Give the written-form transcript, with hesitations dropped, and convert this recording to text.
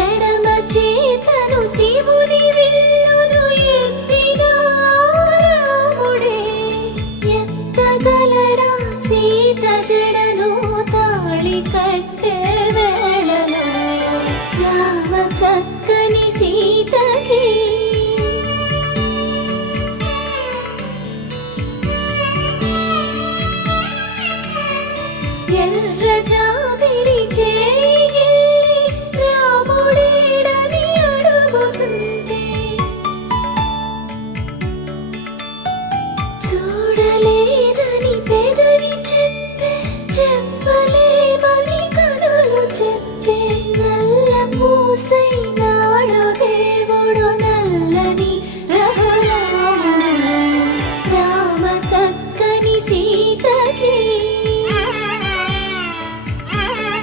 ఎడమ చేతను శివుని విల్లును ఎత్తిన రాముడే ఎత్తగలడా సీత జడను తాళి కట్టే వేళలో రామ చక్కని సీతకి ఎర్ర జాబిలి చేయి రాముడేడని అడుగుతుంటే చూడలేదని పెదవి చెప్పలేమని కనులు చెప్పే నల్ల పూసై